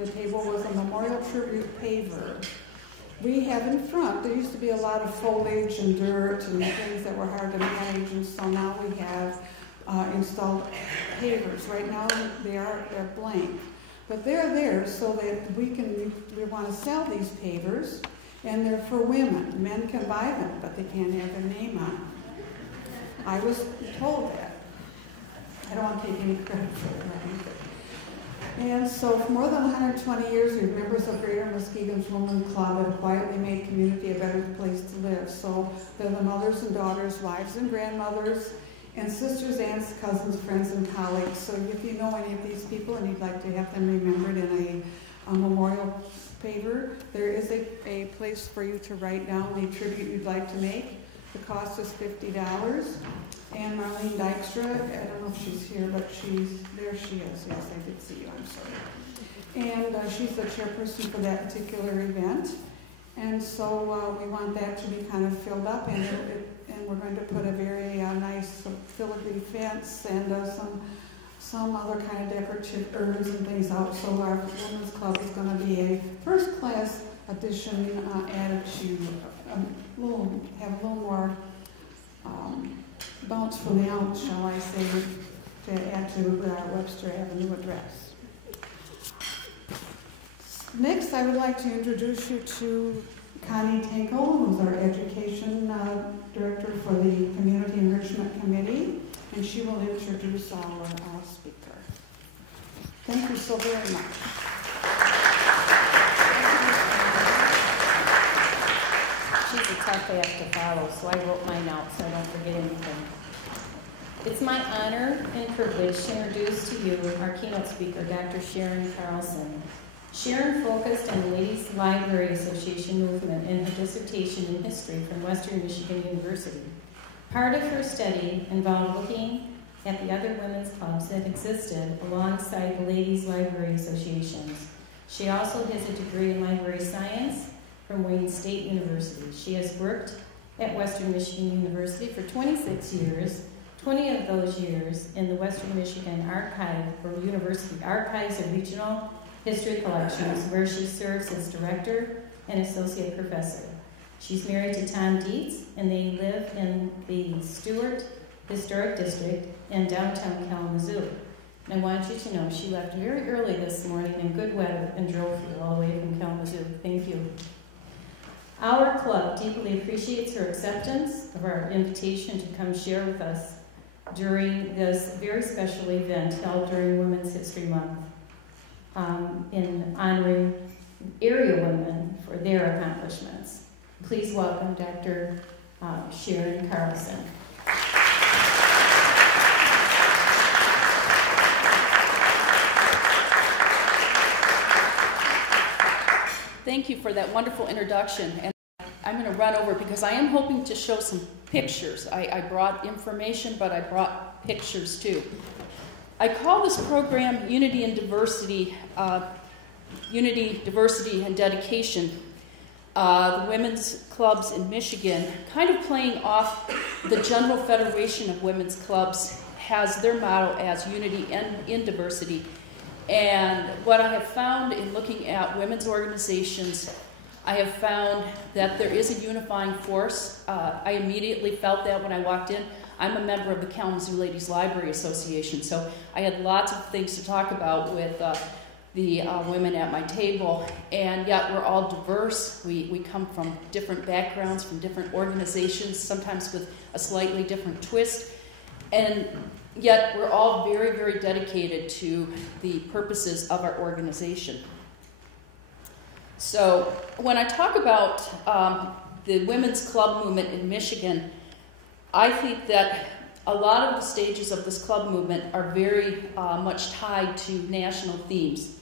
the table was a memorial tribute paver. We have in front, there used to be a lot of foliage and dirt and things that were hard to manage, and so now we have installed pavers. Right now they're blank, but they're there so that we want to sell these pavers, and they're for women. Men can buy them, but they can't have their name on them. I was told that. I don't want to take any credit for it, right? And so for more than 120 years, we're members of Greater Muskegon's Women's Club have quietly made community a better place to live. So they're the mothers and daughters, wives and grandmothers, and sisters, aunts, cousins, friends, and colleagues. So if you know any of these people and you'd like to have them remembered in a memorial paver, there is a place for you to write down the tribute you'd like to make. The cost is $50. And Marlene Dykstra, I don't know if she's here, but there she is. Yes, I did see you, I'm sorry. And she's the chairperson for that particular event. And so we want that to be kind of filled up, and we're going to put a very nice filigree fence and some other kind of decorative urns and things out. So our women's club is going to be a first-class addition added to have a little more bounce from the out, shall I say, to add to Webster Avenue address. Next, I would like to introduce you to Connie Tinkle, who's our education director for the Community Enrichment Committee, and she will introduce our speaker. Thank you so very much. She's a tough act to follow, so I wrote mine out so I don't forget anything. It's my honor and privilege to introduce to you our keynote speaker, Dr. Sharon Carlson. Sharon focused on the Ladies Library Association movement in her dissertation in history from Western Michigan University. Part of her study involved looking at the other women's clubs that existed alongside the Ladies Library Associations. She also has a degree in library science from Wayne State University. She has worked at Western Michigan University for 26 years, 20 of those years in the Western Michigan Archive or University Archives and Regional History Collections, where she serves as director and associate professor. She's married to Tom Dietz, and they live in the Stewart Historic District in downtown Kalamazoo. And I want you to know she left very early this morning in good weather and drove here all the way from Kalamazoo. Thank you. Our club deeply appreciates her acceptance of our invitation to come share with us during this very special event held during Women's History Month in honoring area women for their accomplishments. Please welcome Dr. Sharon Carlson. Thank you for that wonderful introduction. And I'm going to run over because I am hoping to show some pictures. I brought information, but I brought pictures too. I call this program Unity and Diversity, Unity, Diversity, and Dedication. The women's clubs in Michigan, kind of playing off the General Federation of Women's Clubs, has their motto as Unity and in Diversity. And what I have found in looking at women's organizations, I have found that there is a unifying force. I immediately felt that when I walked in. I'm a member of the Kalamazoo Ladies Library Association, so I had lots of things to talk about with the women at my table, and yet we're all diverse. We come from different backgrounds, from different organizations, sometimes with a slightly different twist, and yet we're all very, very dedicated to the purposes of our organization. So when I talk about the women's club movement in Michigan, I think that a lot of the stages of this club movement are very much tied to national themes.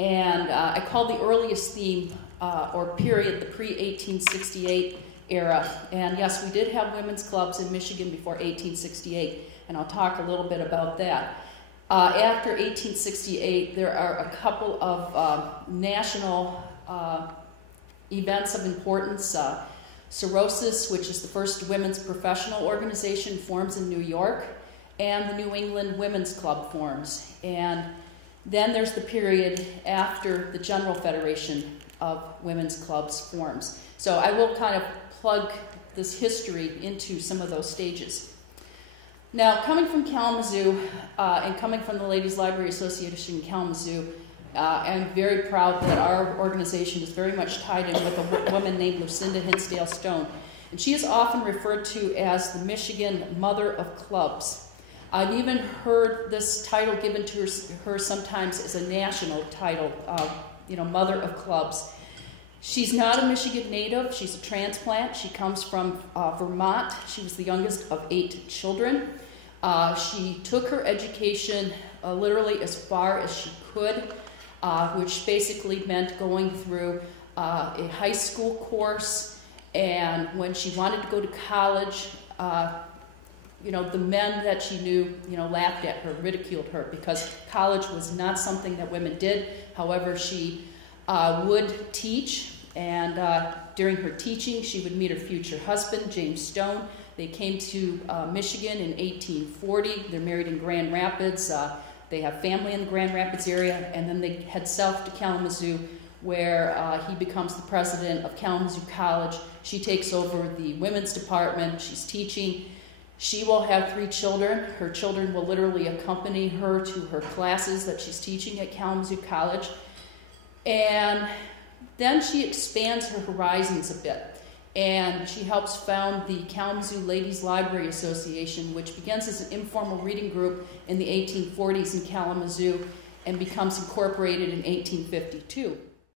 And I call the earliest theme or period the pre-1868 era. And yes, we did have women's clubs in Michigan before 1868, and I'll talk a little bit about that. After 1868, there are a couple of national events of importance. Cirrhosis, which is the first women's professional organization, forms in New York, and the New England Women's Club forms. And Then there's the period after the General Federation of Women's Clubs forms. So I will kind of plug this history into some of those stages. Now, coming from Kalamazoo and coming from the Ladies Library Association in Kalamazoo, I'm very proud that our organization is very much tied in with a woman named Lucinda Hinsdale Stone. And she is often referred to as the Michigan Mother of Clubs. I've even heard this title given to her sometimes as a national title, Mother of Clubs. She's not a Michigan native. She's a transplant. She comes from Vermont. She was the youngest of 8 children. She took her education literally as far as she could, which basically meant going through a high school course. And when she wanted to go to college, the men that she knew, laughed at her, ridiculed her, because college was not something that women did. However, she would teach, and during her teaching, she would meet her future husband, James Stone. They came to Michigan in 1840. They're married in Grand Rapids. They have family in the Grand Rapids area, and then they head south to Kalamazoo, where he becomes the president of Kalamazoo College. She takes over the women's department. She's teaching. She will have 3 children. Her children will literally accompany her to her classes that she's teaching at Kalamazoo College. And then she expands her horizons a bit. And she helps found the Kalamazoo Ladies Library Association, which begins as an informal reading group in the 1840s in Kalamazoo and becomes incorporated in 1852.